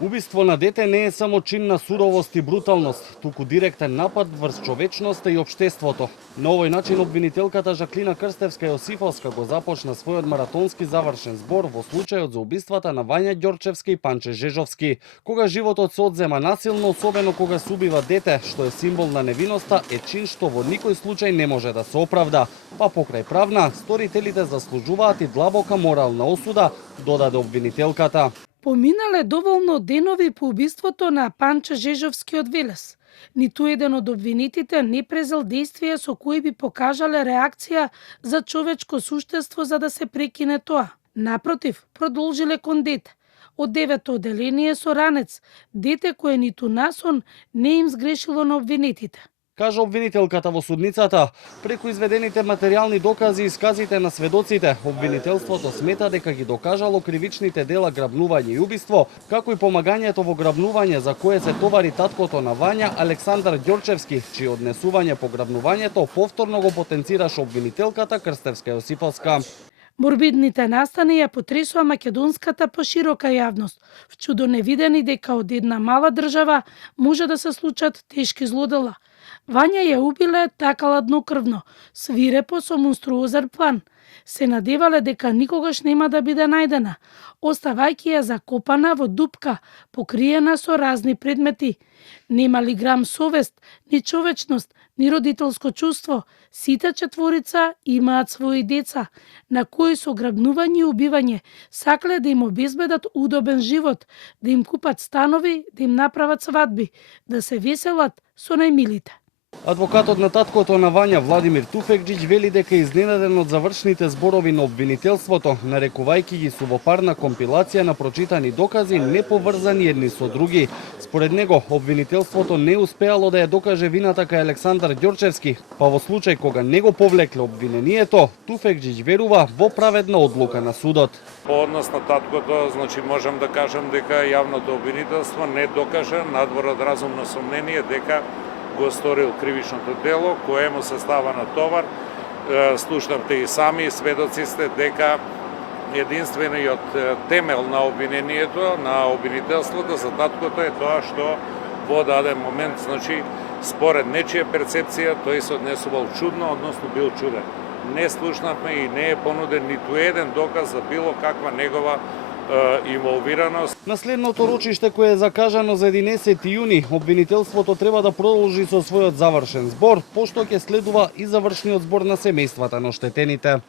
Убиство на дете не е само чин на суровост и бруталност, туку директен напад врз човечноста и општеството. На овој начин обвинителката Жаклина Крстевска-Јосифовска го започна својот маратонски завршен збор во случајот за убиствата на Вања Ѓорчевски и Панче Жежовски. Кога животот се одзема насилно, особено кога се убива дете, што е символ на невиноста, е чин што во никој случај не може да се оправда. Па покрај правна, сторителите заслужуваат и длабока морална осуда, додаде обвинителката. Поминале доволно денови по убиството на Панче Жежовски од Велес. Ниту еден од обвинетите не презел действија со кои би покажале реакција за човечко суштество за да се прекине тоа. Напротив, продолжиле кон дете. Од 9-то оделение со ранец, дете кое ниту насон не им сгрешило на обвинетите. Кажа обвинителката во судницата, преку изведените материјални докази и сказите на сведоците, обвинителството смета дека ги докажало кривичните дела грабнување и убиство, како и помагањето во грабнување за кое се товари таткото на Вања, Александар Ѓорчевски, чие однесување по грабнувањето повторно го потенцираше обвинителката Крстевска-Јосифовска. Морбидните настани ја потресува македонската поширока јавност, вчудо невидени дека од една мала држава може да се случат тешки злодела. Вања ја убиле така ладнокрвно, свирепо со монструозен план. Се надевале дека никогаш нема да биде најдена, оставајќи ја закопана во дупка, покриена со разни предмети. Нема ли грам совест, ни човечност, ни родителско чувство, сите четворица имаат своји деца, на кои со грабнување и убивање сакле да им обезбедат удобен живот, да им купат станови, да им направат свадби, да се веселат со најмилите. Адвокатот на таткото на Вања, Владимир Туфекџиќ, вели дека е изненаден од завршните зборови на обвинителството, нарекувајќи ги сувопарна компилација на прочитани докази не поврзани едни со други. Според него, обвинителството не успеало да ја докаже вината кај Александар Ѓорчевски, па во случај кога не го повлекле обвинението, Туфекџиќ верува во праведна одлука на судот. По однос на таткото, значи можам да кажам дека јавното обвинителство не докаже надвор од разумно сомнение дека го сторил кривичното дело, кое му се става на товар. Слушнавте и сами сведоци сте дека единствениот темел на обвинението, на обвинителството за таткото е тоа што во даден момент, значи, според нечија перцепција, тој се однесувал чудно, односно бил чуден. Не слушнавме и не е понуден ниту еден доказ за било каква негова инволвираност. На следното рочиште кое е закажано за 11 јуни, обвинителството треба да продолжи со својот завршен збор, пошто ќе следува и завршниот збор на семејствата на оштетените.